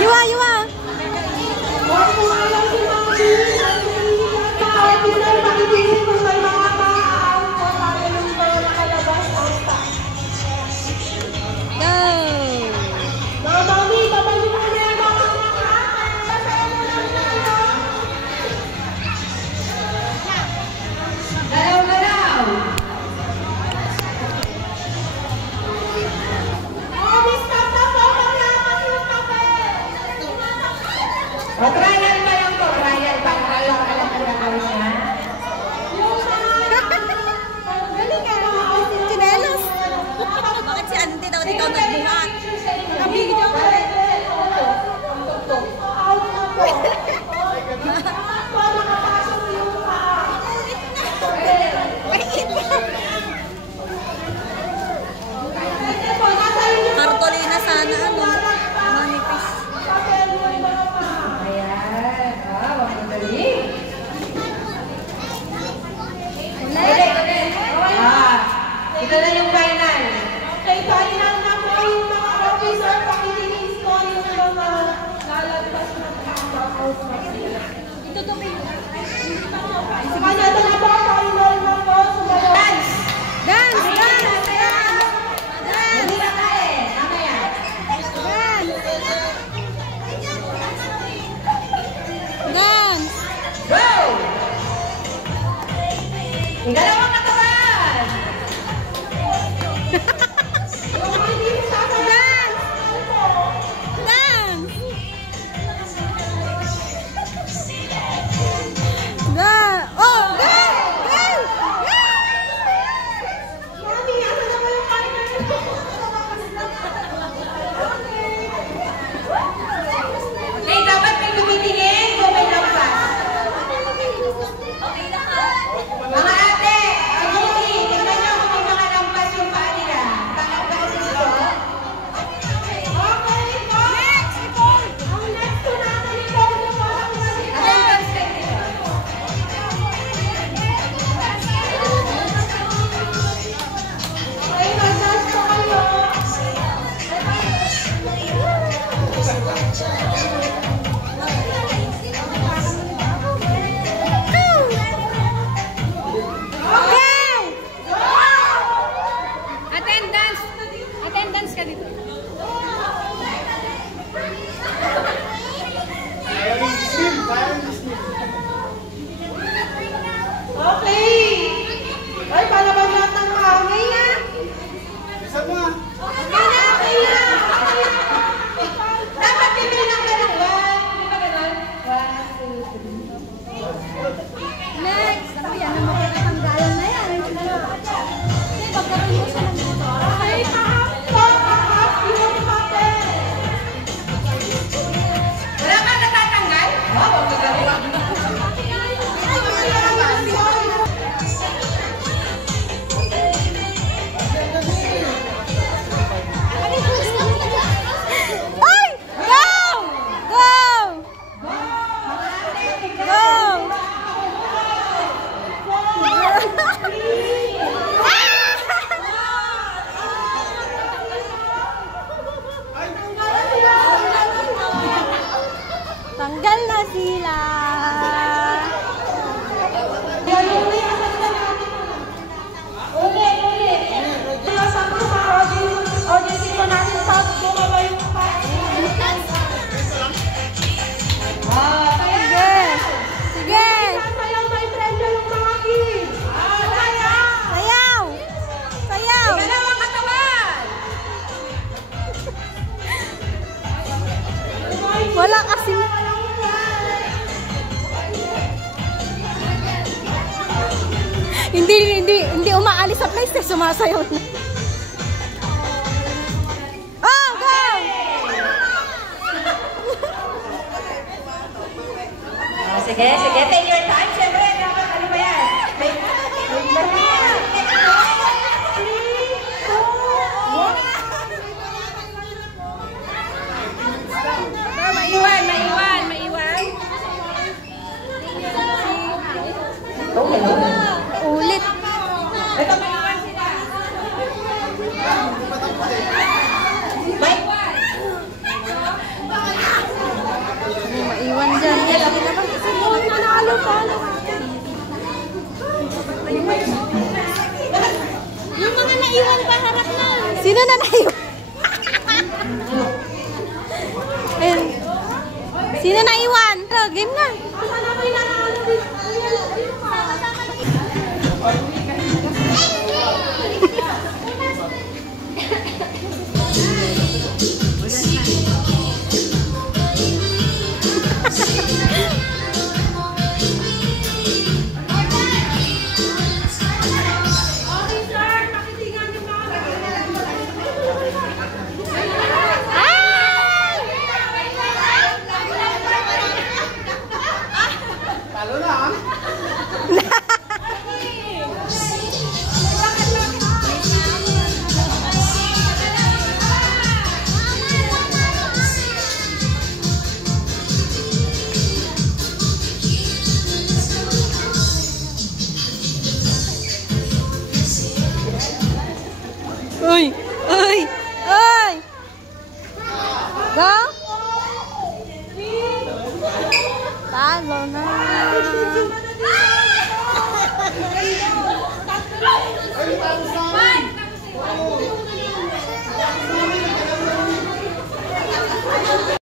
Yuwa, yuwa. Trial pa lang to, trial pa. Trial pa lang ang gagawin niya. Galing ka. Chinelos. Bakit si Ante daw ikaw nagbuhat? Kabigyo ka. Kartolina sana ano. Manipis. Ito na yung final. Okay, final na po yung mga officer. Pakitingin ko yung mga lalagpas na out. Ito to may. Kanya ito na po, final na po. Dance! Dance! Dance! Hindi na tayo eh. Mamaya. Dance! Go! Dalawang katawan! Attendance ka dito. Okay! Ay, palabas lahat ng hangin na! Isa mo ah. Okay na! Dapat bibili ng ganun ba? Hindi ba ganun? 1, 2, 3. Next! Ako yan, ang magkakatanggalan na yan. Hindi, pagkaroon mo siya ng dito. Okay, tahap yung papel! Wala ka natatanggal? Oo, magagawa. Ay! Go! Go! Go! Tanggal na sila. Ulit! Sabi ko sa audience ko natin sa bumaba yung Sige. Sige. sayaw may premyo yung mga kids! Sayaw. Sayaw. Dalawang katawan! Wala kasi. Hindi umaalis sa place, sumasayaw na. Oh, go! Sige, sige. Take your time. Siyempre, ano ba yan? Maiwan, maiwan, maiwan. Oh, hello. Ulit. Ito, maiwan sila. Maiwan. Sino na naiwan? Sino naiwan? Game na. Uy! Uy! Uy! Go! Talo na!